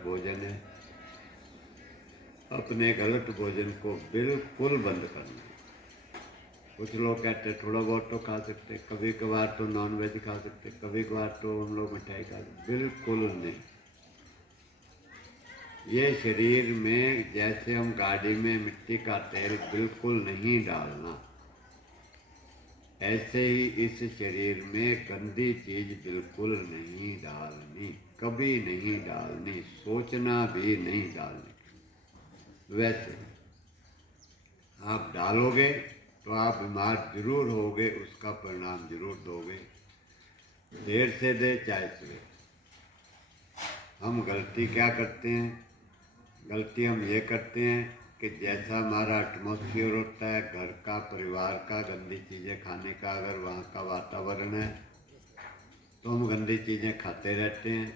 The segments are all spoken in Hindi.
गलत भोजन है, अपने गलत भोजन को बिल्कुल बंद करना है। कुछ लोग कहते हैं थोड़ा बहुत तो खा सकते, कभी कभार तो नॉन वेज खा सकते, कभी कभार तो हम लोग मिठाई खा सकते, बिल्कुल नहीं। ये शरीर में जैसे हम गाड़ी में मिट्टी का तेल बिल्कुल नहीं डालना, ऐसे ही इस शरीर में गंदी चीज बिल्कुल नहीं डालनी, कभी नहीं डालनी, सोचना भी नहीं डालनी। वैसे आप डालोगे तो आप बीमार जरूर होगे, उसका परिणाम जरूर दोगे, देर से दे चाहे सवेरे। हम गलती क्या करते हैं? गलती हम ये करते हैं कि जैसा हमारा एटमॉस्फेयर होता है घर का, परिवार का, गंदी चीज़ें खाने का अगर वहाँ का वातावरण है तो हम गंदी चीज़ें खाते रहते हैं।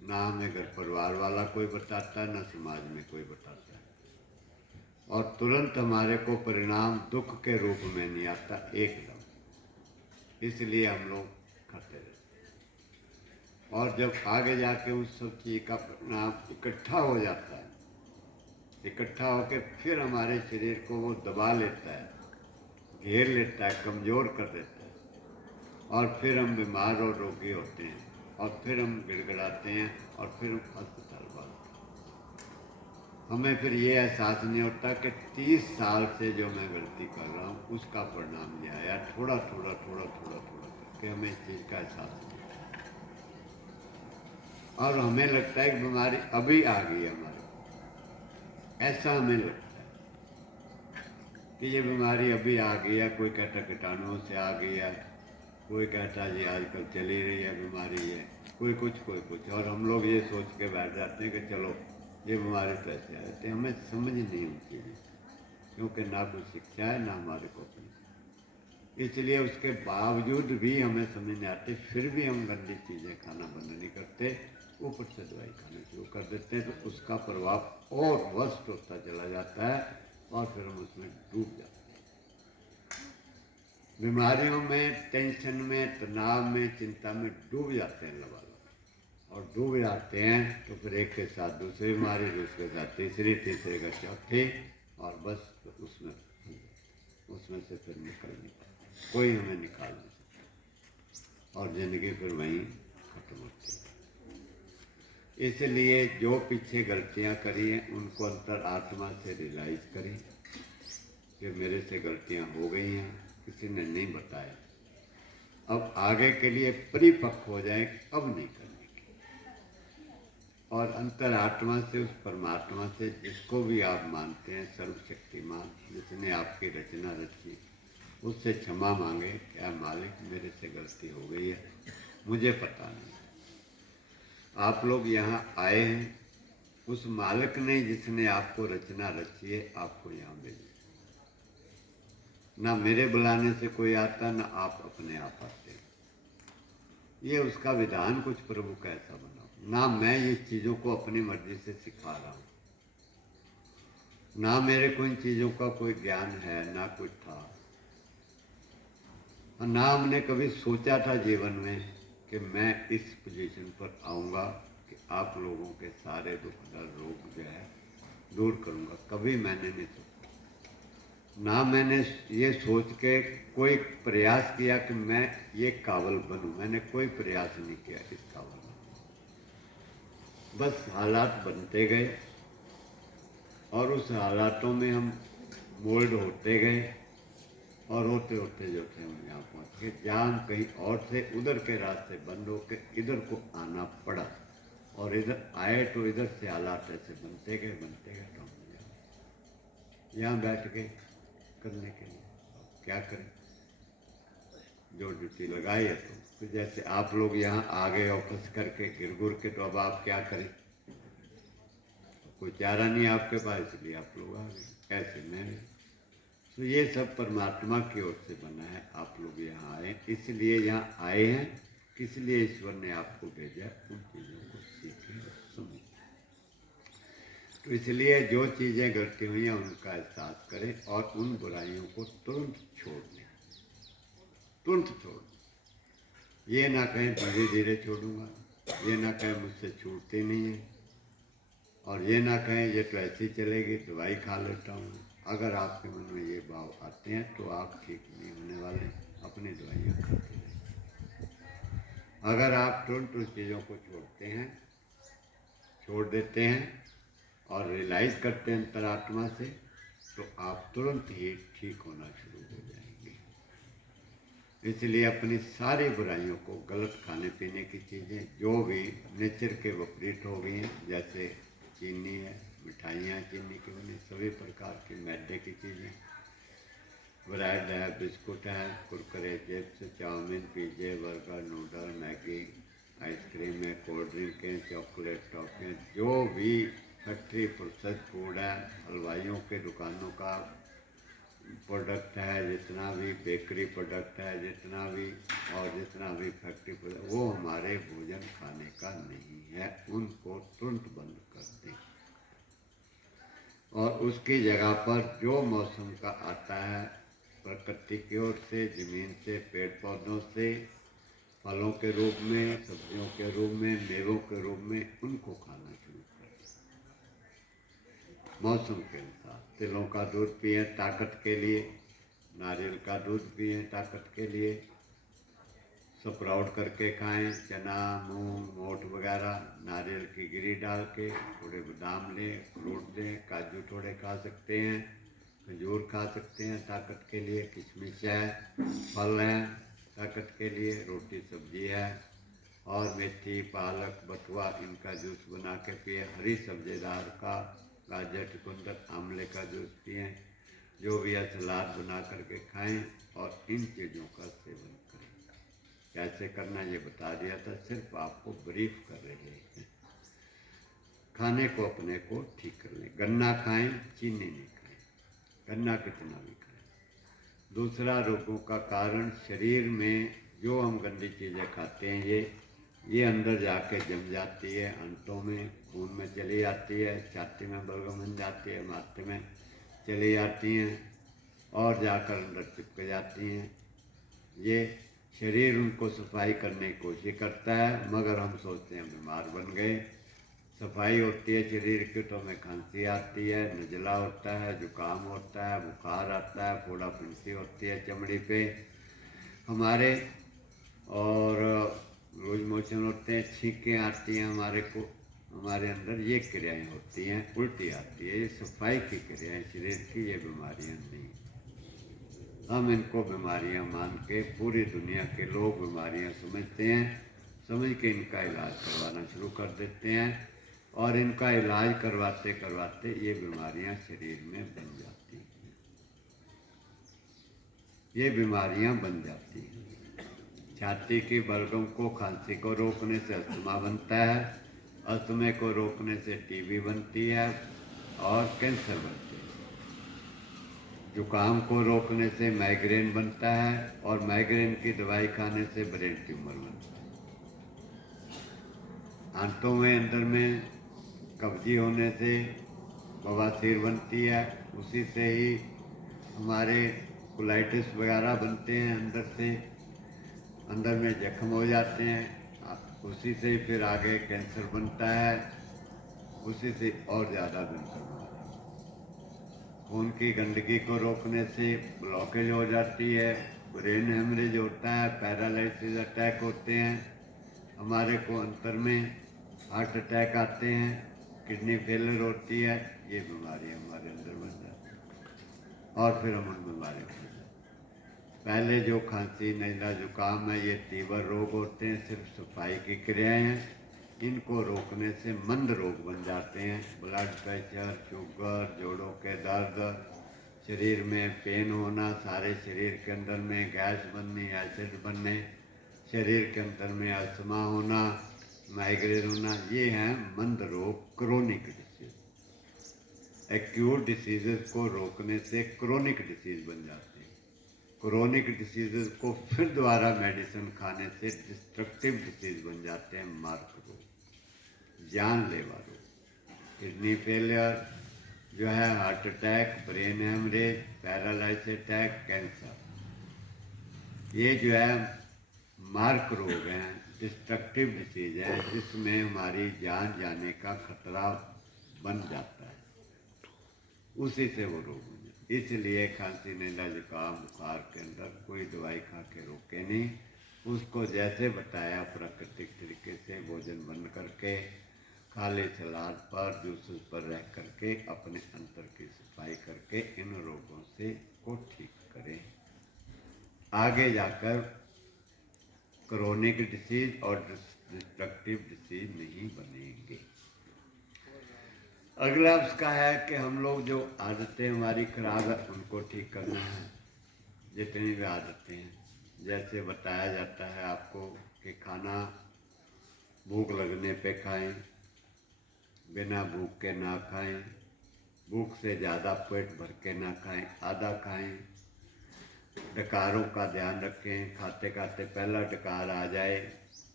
ना हमें घर परिवार वाला कोई बताता है, ना समाज में कोई बताता है, और तुरंत हमारे को परिणाम दुख के रूप में नहीं आता एकदम। इसलिए हम लोग खाते रहते हैं, और जब आगे जाके उस सब चीज़ का परिणाम इकट्ठा हो जाता है, इकट्ठा होकर फिर हमारे शरीर को वो दबा लेता है, घेर लेता है, कमज़ोर कर देता है, और फिर हम बीमार और रोगी होते हैं, और फिर हम गिड़गिड़ाते हैं, और फिर हम अस्पताल भागते हैं। हमें फिर ये एहसास नहीं होता कि 30 साल से जो मैं गलती कर रहा हूँ उसका परिणाम ये आया, थोड़ा थोड़ा थोड़ा थोड़ा थोड़ा करके हमें इस चीज़ का एहसास नहीं होता, और हमें लगता है कि बीमारी अभी आ गई है हमारे को, ऐसा हमें लगता है कि ये बीमारी अभी आ गई है। कोई कहता कीटाणुओं से आ गई है, कोई कहता जी आजकल चली रही है बीमारी है, कोई कुछ, और हम लोग ये सोच के बैठ जाते हैं कि चलो ये बीमारी तो ऐसे आ जाती है। हमें समझ नहीं होती है, क्योंकि ना कोई शिक्षा है ना हमारे को अपनी, इसलिए उसके बावजूद भी हमें समझ नहीं आती, फिर भी हम गंदी चीज़ें खाना बंद नहीं करते, ऊपर से दवाई खाना शुरू कर देते हैं, तो उसका प्रभाव और वर्स्ट होता चला जाता है, और फिर हम उसमें डूब जाते हैं। बीमारियों में, टेंशन में, तनाव में, चिंता में डूब जाते हैं लबालब, और डूब जाते हैं तो फिर एक के साथ दूसरी बीमारी, दूसरे के साथ तीसरी, तीसरे का चौथी, और बस तो उसमें से फिर निकल नहीं पाते, कोई हमें निकाल नहीं सकता, और ज़िंदगी फिर वहीं खत्म होती है। इसलिए जो पीछे गलतियां करी हैं उनको अंतर आत्मा से रियलाइज करें कि मेरे से गलतियां हो गई हैं, किसी ने नहीं बताया, अब आगे के लिए परिपक्व हो जाए, अब नहीं करने की, और अंतर आत्मा से, उस परमात्मा से जिसको भी आप मानते हैं सर्वशक्तिमान, जिसने आपकी रचना रची, उससे क्षमा मांगे, क्या मालिक मेरे से गलती हो गई है, मुझे पता नहीं। आप लोग यहाँ आए हैं, उस मालिक ने जिसने आपको रचना रची है आपको यहाँ भेजा, ना मेरे बुलाने से कोई आता, ना आप अपने आप आते। ये उसका विधान कुछ प्रभु का ऐसा बना, ना मैं ये चीज़ों को अपनी मर्जी से सिखा रहा हूँ, ना मेरे को इन चीज़ों का कोई ज्ञान है, ना कुछ था, और ना हमने कभी सोचा था जीवन में कि मैं इस पोजीशन पर आऊँगा कि आप लोगों के सारे दुख दर्द रोग जो है दूर करूँगा, कभी मैंने नहीं सोचा। ना मैंने ये सोच के कोई प्रयास किया कि मैं ये काबिल बनूं, मैंने कोई प्रयास नहीं किया इस काबिल बनने, बस हालात बनते गए, और उस हालातों में हम मोल्ड होते गए, और होते होते जो थे हम यहाँ पहुँच गए, जहाँ हम कहीं और थे उधर के रास्ते बंद होकर इधर को आना पड़ा, और इधर आए तो इधर से हालात ऐसे बनते गए तो हम यहाँ बैठ गए करने के लिए। क्या करें, जो ड्यूटी लगाई है, तो जैसे आप लोग यहाँ आ गए और फंस करके गिर गुर के, तो अब आप क्या करें, कोई चारा नहीं आपके पास, इसलिए आप लोग आ गए, ऐसे में। तो ये सब परमात्मा की ओर से बना है, आप लोग यहाँ आए, इसलिए यहाँ आए हैं, किस लिए ईश्वर ने आपको भेजा, उन चीज़ों को सीखें और समझें। तो इसलिए जो चीज़ें घटती हुई हैं उनका एहसास करें, और उन बुराइयों को तुरंत छोड़ दें, तुरंत छोड़ दें। ये ना कहें धीरे धीरे छोड़ूंगा, ये ना कहें मुझसे छूटती नहीं है, और ये ना कहें ये तो ऐसी चलेगी, दवाई खा लेता हूँ। अगर आपके मन में ये भाव आते हैं तो आप ठीक नहीं होने वाले, अपनी दवाइयाँ खाते रहें। अगर आप तुरंत उन चीज़ों को छोड़ते हैं, छोड़ देते हैं और रियलाइज़ करते हैं अंतरात्मा से, तो आप तुरंत ही ठीक होना शुरू हो जाएंगे। इसलिए अपनी सारी बुराइयों को, गलत खाने पीने की चीज़ें जो भी नेचर के विपरीत हो गई हैं, जैसे चीनी है, मिठाइयाँ चीनी की बनी, सभी प्रकार की मैदे की चीज़ें, ब्रेड है, बिस्कुट है, कुरकुरे, चिप्स, चाउमीन, पिज़्ज़े, बर्गर, नूडल, मैगी, आइसक्रीम है, कोल्ड ड्रिंक है, चॉकलेट, टॉफियाँ, जो भी फैक्ट्री प्रोसेस फूड है, हलवाइयों के दुकानों का प्रोडक्ट है, जितना भी बेकरी प्रोडक्ट है, जितना भी और जितना भी फैक्ट्री प्रोडक्ट, वो हमारे भोजन खाने का नहीं है। उनको तुरंत बंद कर दें और उसकी जगह पर जो मौसम का आता है, प्रकृति की ओर से, ज़मीन से, पेड़ पौधों से, फलों के रूप में, सब्जियों के रूप में, मेवों के रूप में, उनको खाना शुरू करें मौसम के अनुसार। तिलों का दूध पिए ताकत के लिए, नारियल का दूध पिए ताकत के लिए, स्प्राउट करके खाएं, चना, मूंग, मोठ वगैरह, नारियल की गिरी डाल के, थोड़े बादाम लें, फ्रूट दें, काजू थोड़े खा सकते हैं, खजूर खा सकते हैं ताकत के लिए, किशमिश है, फल हैं ताकत के लिए, रोटी सब्जी है, और मेथी, पालक, बथुआ, इनका जूस बना के पिए, हरी सब्जीदार का, गाजर, चुकंदर, आंवले का जूस पिए, जो भी है सलाद बना करके खाएं और इन चीज़ों का सेवन करें। कैसे करना ये बता दिया था, सिर्फ आपको ब्रीफ कर रहे हैं। खाने को अपने को ठीक कर लें। गन्ना खाएं, चीनी नहीं खाएं, गन्ना कितना भी खाएं। दूसरा, रोगों का कारण शरीर में जो हम गंदी चीज़ें खाते हैं, ये अंदर जाके जम जाती है, अंतों में, खून में चली जाती है, छाती में बलगम बन जाती है, माथे में चली जाती हैं और जाकर अंदर चिपक जाती हैं। ये शरीर उनको सफाई करने की कोशिश करता है, मगर हम सोचते हैं बीमार बन गए। सफाई होती है शरीर की तो हमें खांसी आती है, नज़ला होता है, जुकाम होता है, बुखार आता है, फोड़ा फिंसी होती है चमड़ी पे हमारे, और लूज मोशन होते हैं, छींकें आती हैं हमारे अंदर। ये क्रियाएं होती हैं, उल्टी आती है, ये सफाई की क्रियाएं शरीर की, ये बीमारियां नहीं। हम इनको बीमारियां मान के, पूरी दुनिया के लोग बीमारियां समझते हैं, समझ के इनका इलाज करवाना शुरू कर देते हैं और इनका इलाज करवाते करवाते ये बीमारियां शरीर में बन जाती हैं। ये बीमारियां बन जाती हैं। छाती की बलगम को, खांसी को रोकने से अस्थमा बनता है, अस्थमे को रोकने से टीबी बनती है और कैंसर बनते हैं। जुकाम को रोकने से माइग्रेन बनता है और माइग्रेन की दवाई खाने से ब्रेन ट्यूमर बनता है। आंतों में अंदर में कब्जी होने से बवासीर बनती है, उसी से ही हमारे कोलाइटिस वगैरह बनते हैं, अंदर में जख्म हो जाते हैं, उसी से ही फिर आगे कैंसर बनता है, उसी से और ज़्यादा कैंसर बनता है। खून की गंदगी को रोकने से ब्लॉकेज हो जाती है, ब्रेन हेमरेज होता है, पैरालिसिस अटैक होते हैं, हमारे को अंतर में हार्ट अटैक आते हैं, किडनी फेलियर होती है। ये बीमारी हमारे अंदर बन जाती है और फिर हम उन बीमारियों को, पहले जो खांसी, नज़ला, जुकाम है, ये तीव्र रोग होते हैं, सिर्फ सफाई की क्रियाएं हैं। इनको रोकने से मंद रोग बन जाते हैं, ब्लड प्रेशर, शुगर, जोड़ों के दर्द, शरीर में पेन होना, सारे शरीर के अंदर में गैस बननी, एसिड बनने, शरीर के अंदर में अस्थमा होना, माइग्रेन होना, ये हैं मंद रोग, क्रोनिक डिसीज। एक्यूट डिसीजेस को रोकने से क्रोनिक डिसीज बन जाते हैं। क्रोनिक डिसीजेस को फिर दोबारा मेडिसिन खाने से डिस्ट्रक्टिव डिसीज बन जाते हैं, मार्क रोग, जानलेवा रोग, किडनी फेलियर जो है, heart attack, brain haemorrhage, paralysis attack, cancer, ये जो है मार्क रोग हैं, डिस्ट्रक्टिव डिसीज है, जिसमें हमारी जान जाने का खतरा बन जाता है, उसी से वो रोग हो जाता है। इसलिए खांसी नीला जुकाम बुखार के अंदर कोई दवाई खा के रोके नहीं, उसको जैसे बताया प्राकृतिक तरीके से भोजन बंद करके खाली सलाद पर जूसेस पर रह करके अपने अंतर की सफाई करके इन रोगों से को ठीक करें। आगे जाकर क्रोनिक डिसीज और डिस्ट्रक्टिव डिसीज नहीं बनेंगे। अगला उसका है कि हम लोग जो आदतें हमारी खराब है उनको ठीक करना है। जितनी भी आदतें हैं, जैसे बताया जाता है आपको कि खाना भूख लगने पे खाएं, बिना भूख के ना खाएं, भूख से ज़्यादा पेट भर के ना खाएं, आधा खाएं, डकारों का ध्यान रखें, खाते खाते पहला डकार आ जाए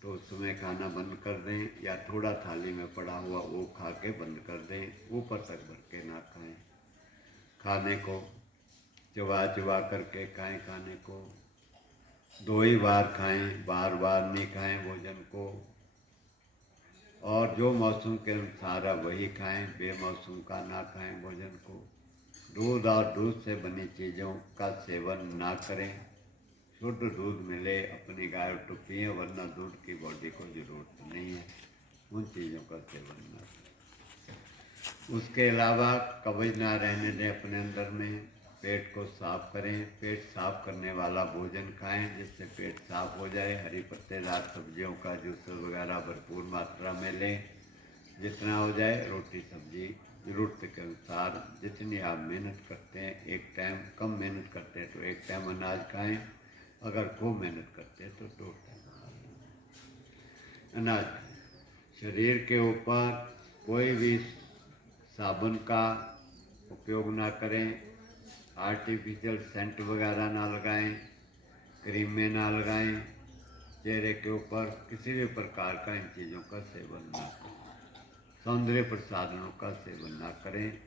तो उस समय खाना बंद कर दें या थोड़ा थाली में पड़ा हुआ वो खा के बंद कर दें, ऊपर तक भर के ना खाएं। खाने को चबा चबा करके खाएं, खाने को 2 ही बार खाएं, बार बार नहीं खाएं भोजन को। और जो मौसम के अनुसार है वही खाएं, बेमौसम का ना खाएं भोजन को। दूध और दूध से बनी चीज़ों का सेवन ना करें। शुद्ध दूध मिले अपनी गाय तो पिए, वरना दूध की बॉडी को ज़रूरत नहीं है, उन चीज़ों का सेवन ना करें। उसके अलावा कब्ज ना रहने दें अपने अंदर में। पेट को साफ करें, पेट साफ करने वाला भोजन खाएं जिससे पेट साफ हो जाए। हरी पत्तेदार सब्जियों का जूस वगैरह भरपूर मात्रा में लें, जितना हो जाए। रोटी सब्जी ज़रूरत के अनुसार, जितनी आप मेहनत करते हैं, एक टाइम कम मेहनत करते हैं तो एक टाइम अनाज खाएं, अगर खूब मेहनत करते हैं तो 2 टाइम अनाज खाएं। शरीर के ऊपर कोई भी साबुन का उपयोग ना करें, आर्टिफिशियल सेंट वगैरह ना लगाएं, क्रीमें ना लगाएं, चेहरे के ऊपर किसी भी प्रकार का इन चीज़ों का सेवन ना करें। सौंदर्य प्रसाधनों का सेवन ना करें।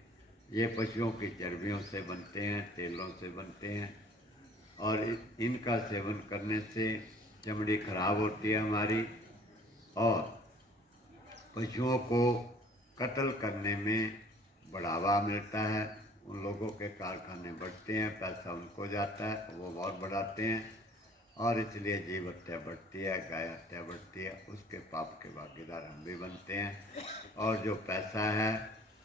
ये पशुओं की चर्बियों से बनते हैं, तेलों से बनते हैं, और इनका सेवन करने से चमड़ी खराब होती है हमारी, और पशुओं को कत्ल करने में बढ़ावा मिलता है। उन लोगों के कारखाने बढ़ते हैं, पैसा उनको जाता है, वो और बढ़ाते हैं, और इसलिए जीव हत्या बढ़ती है, गाय हत्या बढ़ती है। उसके पाप के भागीदार हम भी बनते हैं। और जो पैसा है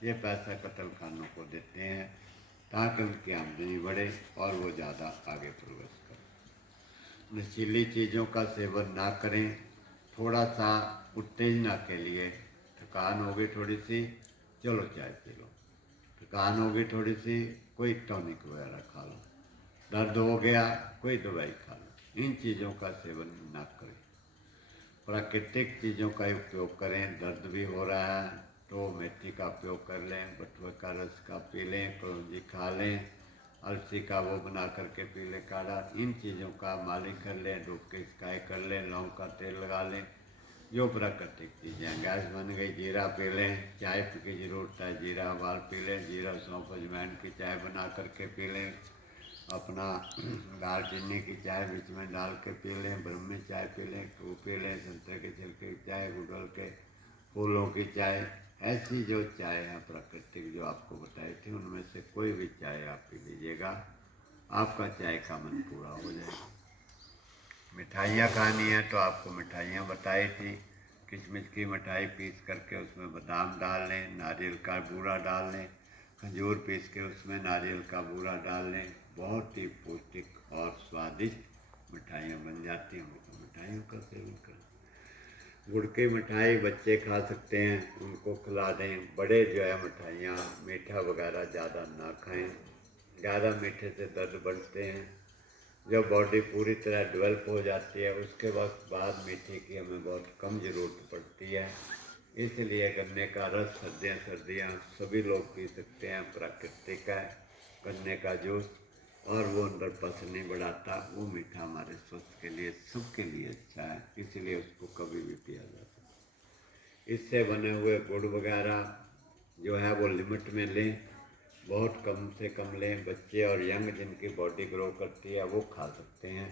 ये पैसा कत्ल खानों को देते हैं ताकि उनकी आमदनी बढ़े और वो ज़्यादा आगे प्रोग्रेस करें। नशीली चीज़ों का सेवन ना करें। थोड़ा सा उत्तेजना के लिए थकान हो गई थोड़ी सी, चलो चाय पी लो। थकान हो गई थोड़ी सी, कोई टॉनिक वगैरह खा लो। दर्द हो गया, कोई दवाई खा लो। इन चीज़ों का सेवन ना करें। प्राकृतिक चीज़ों का उपयोग करें। दर्द भी हो रहा है तो मेथी का उपयोग कर लें, बथुए का रस का पी लें, कलौंजी खा लें, अलसी का वो बना करके पी लें काढ़ा। इन चीज़ों का मालिश कर लें, धूप की सिकाई कर लें, लौंग का तेल लगा लें, जो प्राकृतिक चीज़ें। गैस बन गई, जीरा पी लें, चाय की ज़रूरत है, जीरा उबाल पी लें, जीरा सौंफ अजवाइन की चाय बना करके पी लें। अपना दालचीनी की चाय बीच में डाल के पी लें, ब्रह्मी चाय पी लें, वो पी लें, संतरे के छिलके की चाय, गुड़हल के फूलों की चाय। ऐसी जो चाय है प्राकृतिक जो आपको बताई थी, उनमें से कोई भी चाय आप पी लीजिएगा, आपका चाय का मन पूरा हो जाएगा। मिठाइयाँ खानी है तो आपको मिठाइयाँ बताई थी। किशमिश की मिठाई पीस करके उसमें बादाम डाल लें, नारियल का बूरा डाल लें, खजूर पीस के उसमें नारियल का बूरा डाल लें। बहुत ही पौष्टिक और स्वादिष्ट मिठाइयाँ बन जाती हैं। तो मिठाइयों का सेवन करें। गुड़ की मिठाई बच्चे खा सकते हैं, उनको खिला दें। बड़े जो है मिठाइयाँ मीठा वगैरह ज़्यादा ना खाएं। ज़्यादा मीठे से दर्द बढ़ते हैं। जब बॉडी पूरी तरह डेवलप हो जाती है उसके बाद मीठे की हमें बहुत कम ज़रूरत पड़ती है। इसलिए गन्ने का रस सर्दियाँ सभी लोग पी सकते हैं, प्राकृतिक है गन्ने का जूस, और वो अंदर पस नहीं बढ़ाता। वो मीठा हमारे स्वास्थ्य के लिए सबके लिए अच्छा है, इसलिए उसको कभी भी पिया जा सकता है। इससे बने हुए गुड़ वगैरह जो है वो लिमिट में लें, बहुत कम से कम लें। बच्चे और यंग जिनकी बॉडी ग्रो करती है वो खा सकते हैं,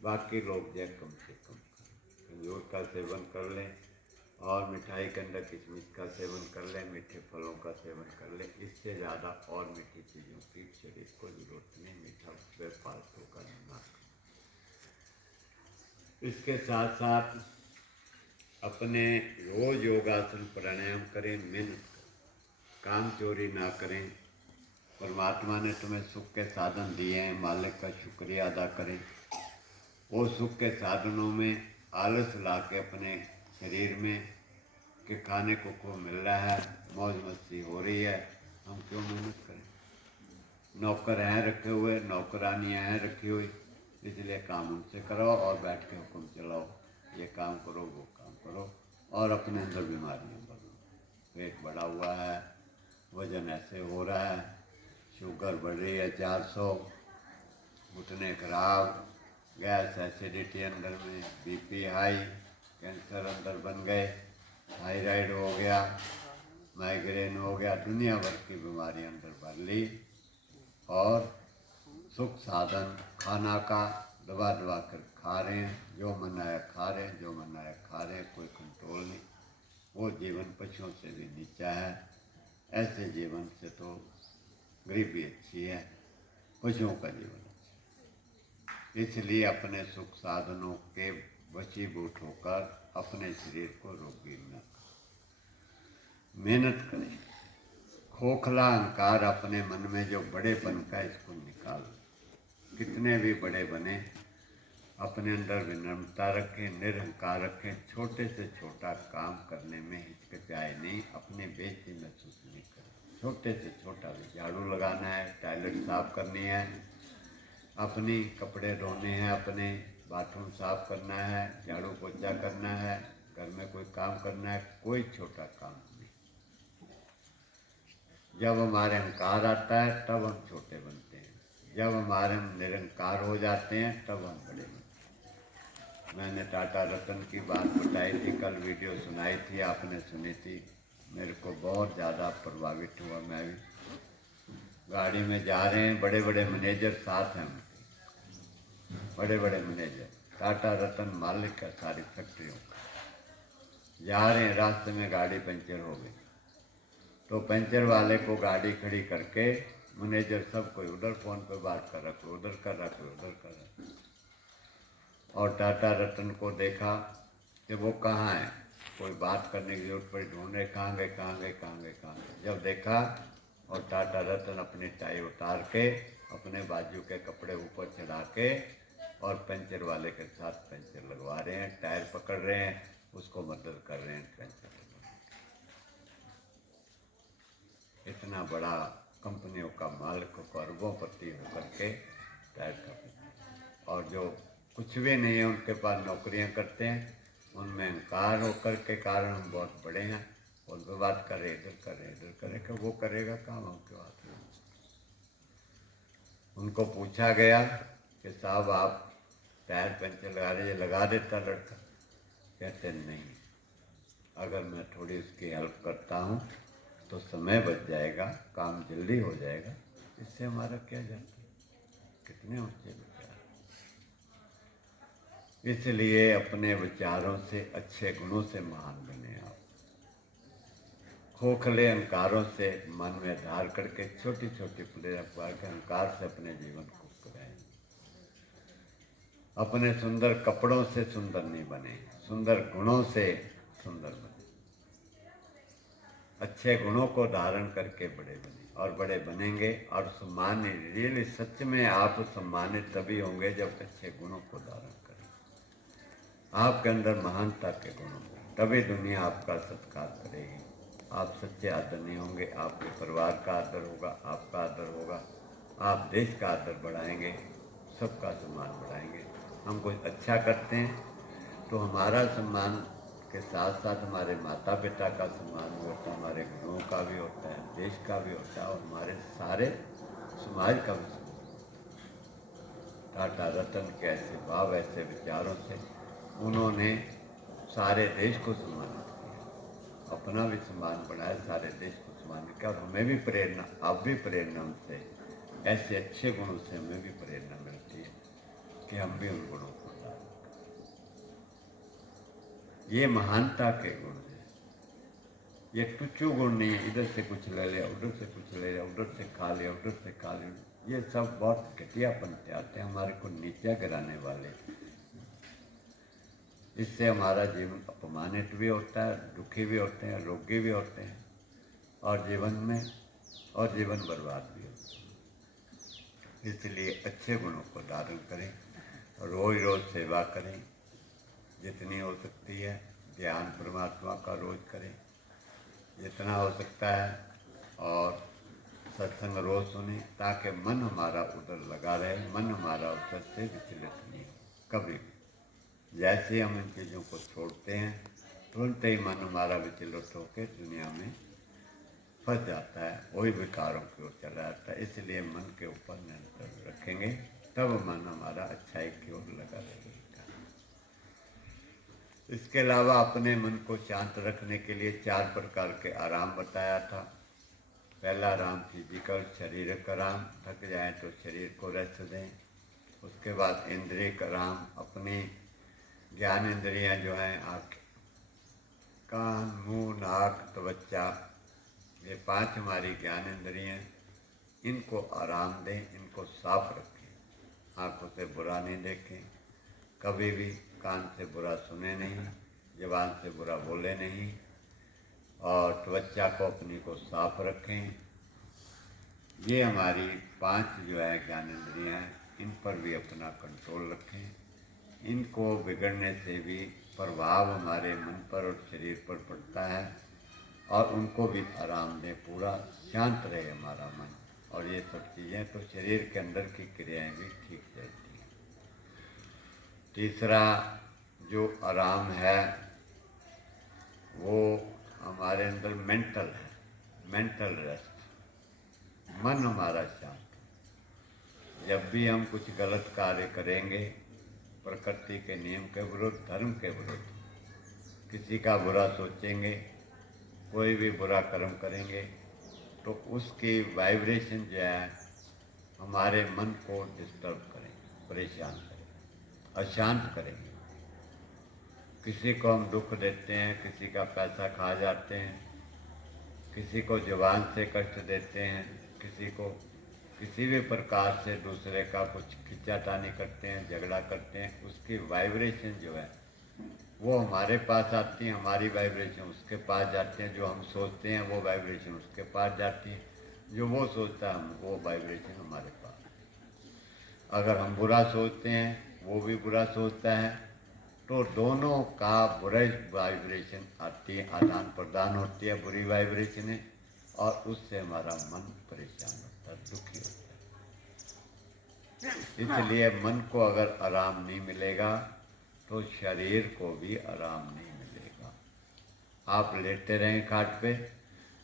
बाकी लोग जो कम से कम खजूर का सेवन कर लें और मिठाई के अंदर किशमिश का सेवन कर ले, मीठे फलों का सेवन कर ले, इससे ज़्यादा और मीठी चीज़ों की शरीर को जरूरत नहीं। मीठा बेफालतू का ना। इसके साथ साथ अपने रोज योगासन प्राणायाम करें, मेहनत करें, काम चोरी ना करें। परमात्मा ने तुम्हें सुख के साधन दिए हैं, मालिक का शुक्रिया अदा करें। वो सुख के साधनों में आलस ला के अपने शरीर में कि खाने को मिल रहा है, मौज मस्ती हो रही है, हम क्यों मेहनत करें। नौकर हैं रखे हुए, नौकरानियाँ हैं रखी हुई, इसलिए काम उनसे करो और बैठ के हुक्म चलाओ, ये काम करो वो काम करो, और अपने अंदर बीमारियाँ बढ़ो। पेट बढ़ा हुआ है, वजन ऐसे हो रहा है, शुगर बढ़ रही है 400, घुटने खराब, गैस एसिडिटी अंदर में, बीपी हाई, कैंसर अंदर बन गए, थायराइड हो गया, माइग्रेन हो गया, दुनिया भर की बीमारी अंदर भर ली। और सुख साधन खाना का दबा दबा कर खा रहे हैं, जो मन आया खा रहे हैं, जो मन आया खा रहे हैं, कोई कंट्रोल नहीं। वो जीवन पशुओं से भी नीचा है। ऐसे जीवन से तो गरीबी अच्छी है, पशुओं का जीवन अच्छा है। इसलिए अपने सुख साधनों के वशीभूत होकर अपने शरीर को रोगी न मेहनत करें। खोखला अहंकार अपने मन में जो बड़ेपन का, इसको निकाल। कितने भी बड़े बने, अपने अंदर विनम्रता रखें, निरहंकार रखें, छोटे से छोटा काम करने में हिचकिचाए नहीं, अपने बेइज्जती महसूस नहीं करें। छोटे से छोटा भी, झाड़ू लगाना है, टॉयलेट साफ करनी है, अपनी कपड़े धोने हैं, अपने बाथरूम साफ करना है, झाड़ू पोछा करना है, घर में कोई काम करना है, कोई छोटा काम नहीं। जब हमारे अहंकार आता है तब हम छोटे बनते हैं, जब हमारे निरंकार हो जाते हैं तब हम बड़े बनते हैं। मैंने टाटा रतन की बात बताई थी, कल वीडियो सुनाई थी, आपने सुनी थी, मेरे को बहुत ज़्यादा प्रभावित हुआ। मैं भी गाड़ी में जा रहे हैं, बड़े बड़े मैनेजर साथ हैं, बड़े बड़े मैनेजर, टाटा रतन मालिक का सारी फैक्ट्रियों का। जा रहे हैं, रास्ते में गाड़ी पंचर हो गई, तो पंचर वाले को गाड़ी खड़ी करके मैनेजर सब कोई उधर फ़ोन पे बात कर रहा, कोई उधर कर रहा, कोई उधर कर रहा। और टाटा रतन को देखा कि वो कहाँ है, कोई बात करने की जरूरत पड़ी, ढूंढे कहाँ गए कहाँ गए कहाँ गए कहाँ गए। जब देखा और टाटा रतन अपनी टाई उतार के, अपने बाजू के कपड़े ऊपर चढ़ा के और पंचर वाले के साथ पंचर लगवा रहे हैं, टायर पकड़ रहे हैं, उसको मदद कर रहे हैं पंचर। इतना बड़ा कंपनियों का मालिक को अरबोंपति होकर के टायर का, और जो कुछ भी नहीं है उनके पास नौकरियां करते हैं, उनमें अहंकार होकर के कारण हम बहुत बड़े हैं, और विवाद करे इधर करे इधर करे कि वो करेगा काम, हम क्यों आते हैं। उनको पूछा गया कि साहब आप टायर पंचर लगा रहे, लगा देता लड़का। कहते नहीं, अगर मैं थोड़ी उसकी हेल्प करता हूँ तो समय बच जाएगा, काम जल्दी हो जाएगा, इससे हमारा क्या जाता है। कितने ऊंचे विचार। इसलिए अपने विचारों से, अच्छे गुणों से महान बने आप। खोखले अहंकारों से मन में धार करके छोटी छोटी प्रेरक के अहंकार से अपने जीवन को कराएं। अपने सुंदर कपड़ों से सुंदर नहीं बने, सुंदर गुणों से सुंदर बने। अच्छे गुणों को धारण करके बड़े बने, और बड़े बनेंगे और सम्मान्य, रियली सच में आप सम्मानित तभी होंगे जब अच्छे गुणों को धारण करें। आपके अंदर महानता के गुण होंगे, तभी दुनिया आपका सत्कार करेगी। आप सच्चे आदरणीय होंगे, आपके परिवार का आदर होगा, आपका आदर होगा, आप देश का आदर बढ़ाएंगे, सबका सम्मान बढ़ाएंगे। हम कुछ अच्छा करते हैं तो हमारा सम्मान के साथ साथ हमारे माता पिता का सम्मान भी होता है, हमारे गुरुओं का भी होता है, देश का भी होता है, और हमारे सारे समाज का भी सम्मान। टाटा रतन के ऐसे भाव, ऐसे विचारों से उन्होंने सारे देश को सम्मानित किया, अपना भी सम्मान बढ़ाया, सारे देश को सम्मानित किया। और हमें भी प्रेरणा, आप भी प्रेरणा उनसे, ऐसे अच्छे गुणों से हमें भी प्रेरणा मिलती है कि हम भी उन गुणों को, ये महानता के गुण हैं। ये टुच्चू गुण नहीं है, इधर से कुछ ले लिया, उधर से कुछ ले लिया, उधर से खा लिया, उधर से खा लिया, ये सब बहुत घटियापन से आते हैं, हमारे को नीचा गिराने वाले। इससे हमारा जीवन अपमानित भी होता है, दुखी भी होते हैं, रोगी भी होते हैं, और जीवन बर्बाद भी होता है। इसलिए अच्छे गुणों को धारण करें, रोज रोज सेवा करें, जितनी हो सकती है। ध्यान परमात्मा का रोज करें जितना हो सकता है, और सत्संग रोज सुने, ताकि मन हमारा उधर लगा रहे, मन हमारा उधर से विचलित नहीं हो कभी भी। जैसे हम इन चीज़ों को छोड़ते हैं, तुरंत ही मन हमारा विचलित होकर दुनिया में फंस जाता है, वही विकारों की ओर चला जाता है। इसलिए मन के ऊपर नियंत्रण रखेंगे, तब मन हमारा अच्छाई की ओर लगा रहेगा। इसके अलावा अपने मन को शांत रखने के लिए 4 प्रकार के आराम बताया था। पहला आराम फिजिकल, शारीरिक आराम, थक जाए तो शरीर को रेस्ट दें। उसके बाद इंद्रिय आराम, अपनी ज्ञान इंद्रियां जो हैं, आँख, कान, मुंह, नाक, त्वचा, ये 5 हमारी ज्ञान इंद्रियां, इनको आराम दें, इनको साफ रखें। आँखों से बुरा नहीं देखें कभी भी, कान से बुरा सुने नहीं, ज़बान से बुरा बोले नहीं, और त्वचा को अपनी को साफ रखें। ये हमारी 5 जो है ज्ञानेंद्रियाँ हैं, इन पर भी अपना कंट्रोल रखें। इनको बिगड़ने से भी प्रभाव हमारे मन पर और शरीर पर पड़ता है, और उनको भी आराम दें, पूरा शांत रहे हमारा मन, और ये सब चीज़ें तो शरीर के अंदर की क्रियाएं भी ठीक रहती हैं। तीसरा जो आराम है वो हमारे अंदर मेंटल है, मेंटल रेस्ट, मन हमारा शांत। जब भी हम कुछ गलत कार्य करेंगे, प्रकृति के नियम के विरुद्ध, धर्म के विरुद्ध, किसी का बुरा सोचेंगे, कोई भी बुरा कर्म करेंगे, तो उसकी वाइब्रेशन जो है हमारे मन को डिस्टर्ब करेंगे, परेशान करेंगे, अशांत करेंगे। किसी को हम दुख देते हैं, किसी का पैसा खा जाते हैं, किसी को जुबान से कष्ट देते हैं, किसी को किसी भी प्रकार से दूसरे का कुछ खिंचातानी करते हैं, झगड़ा करते हैं, उसकी वाइब्रेशन जो है वो हमारे पास आती है, हमारी वाइब्रेशन उसके पास जाती है। जो हम सोचते हैं वो वाइब्रेशन उसके पास जाती है, जो वो सोचता है हम वो वाइब्रेशन हमारे पास। अगर हम बुरा सोचते हैं, वो भी बुरा सोचता है, तो दोनों का बुरी वाइब्रेशन आती है, आदान प्रदान होती है बुरी वाइब्रेशन है, और उससे हमारा मन परेशान होता है, दुखी होता है। इसलिए मन को अगर आराम नहीं मिलेगा तो शरीर को भी आराम नहीं मिलेगा। आप लेटे रहें खाट पे,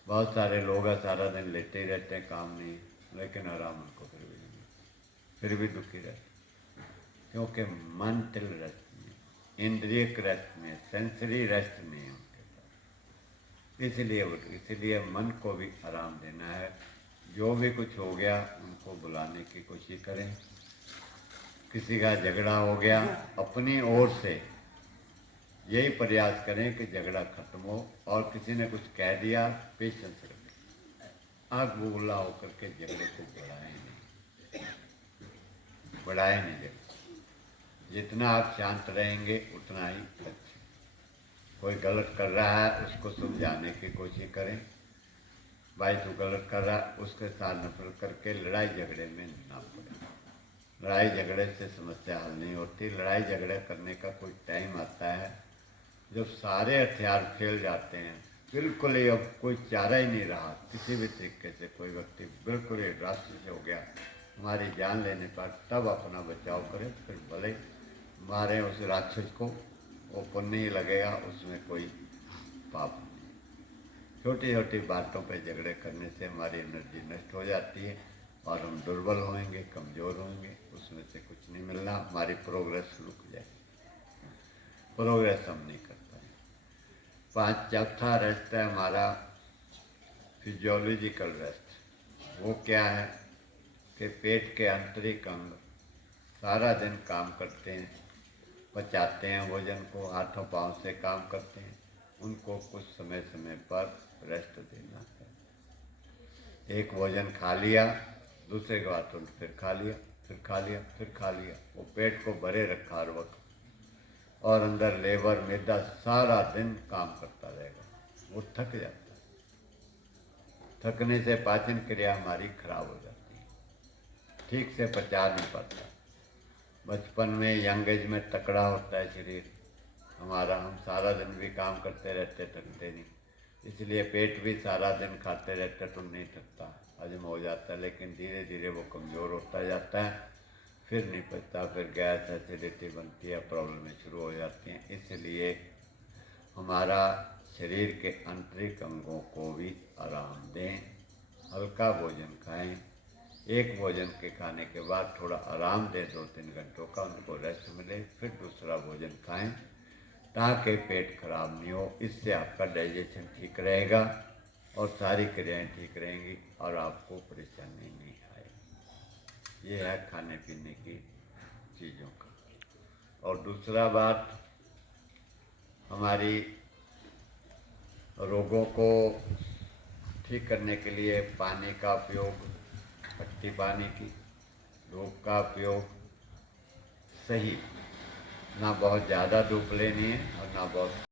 बहुत सारे लोग हैं सारा दिन लेटे ही रहते हैं, काम नहीं, लेकिन आराम उनको फिर भी नहीं, फिर भी दुखी रहते, क्योंकि मेंटल रेस्ट में, इंद्रिय रेस्ट में, सेंसरी रेस्ट नहीं है उनके पास। इसलिए मन को भी आराम देना है। जो भी कुछ हो गया उनको बुलाने की कोशिश करें। किसी का झगड़ा हो गया, अपनी ओर से यही प्रयास करें कि झगड़ा खत्म हो, और किसी ने कुछ कह दिया, पेशेंस रखें, आग बबूला होकर के झगड़े को बढ़ाए नहीं झगड़े। जितना आप शांत रहेंगे उतना ही अच्छा। कोई गलत कर रहा है उसको समझाने की कोशिश करें, भाई तू गलत कर रहा है, उसके साथ नफरत करके लड़ाई झगड़े में ना पड़े। लड़ाई झगड़े से समस्या हल नहीं होती। लड़ाई झगड़े करने का कोई टाइम आता है जब सारे हथियार फेल जाते हैं, बिल्कुल ही अब कोई चारा ही नहीं रहा किसी भी तरीके से, कोई व्यक्ति बिल्कुल ही राक्षस हो गया हमारी जान लेने पर, तब अपना बचाव करें। फिर भले मारे उस राक्षस को, वो पुण्य ही लगेगा, उसमें कोई पाप नहीं। छोटी छोटी बातों पे झगड़े करने से हमारी एनर्जी नष्ट हो जाती है, और हम दुर्बल होंगे, कमज़ोर होंगे, उसमें से कुछ नहीं मिलना, हमारी प्रोग्रेस रुक जाएगी, प्रोग्रेस हम नहीं कर पाएंगे। चौथा रेस्ट है हमारा फिजियोलॉजिकल रेस्ट। वो क्या है कि पेट के आंतरिक अंग सारा दिन काम करते हैं, पचाते हैं भोजन को, हाथों पाँव से काम करते हैं, उनको कुछ समय समय पर रेस्ट देना है। एक भोजन खा लिया, दूसरे के बाद तुरंत फिर खा लिया, फिर खा लिया, फिर खा लिया, वो पेट को भरे रखा हर वक्त, और अंदर लेबर मैदा सारा दिन काम करता रहेगा, वो थक जाता है। थकने से पाचन क्रिया हमारी खराब हो जाती है, ठीक से पचा नहीं पाता। बचपन में यंग एज में तकड़ा होता है शरीर हमारा, हम सारा दिन भी काम करते रहते, थकते नहीं, इसलिए पेट भी सारा दिन खाते रहते तो नहीं थकता, हजम हो जाता है। लेकिन धीरे धीरे वो कमज़ोर होता जाता है, फिर नहीं पचता, फिर गैस एसिडिटी बनती है, प्रॉब्लमें शुरू हो जाती हैं। इसलिए हमारा शरीर के आंतरिक अंगों को भी आराम दें, हल्का भोजन खाएं, एक भोजन के खाने के बाद थोड़ा आराम दें, 2-3 घंटों का उनको रेस्ट मिले, फिर दूसरा भोजन खाएं, ताकि पेट खराब नहीं हो। इससे आपका डाइजेशन ठीक रहेगा और सारी क्रियाएं ठीक रहेंगी और आपको परेशानी नहीं आएगी। ये है खाने पीने की चीज़ों का। और दूसरा बात, हमारी रोगों को ठीक करने के लिए पानी का उपयोग, खट्टी पानी की, धूप का उपयोग सही, ना बहुत ज़्यादा धूप लेनी है और ना बहुत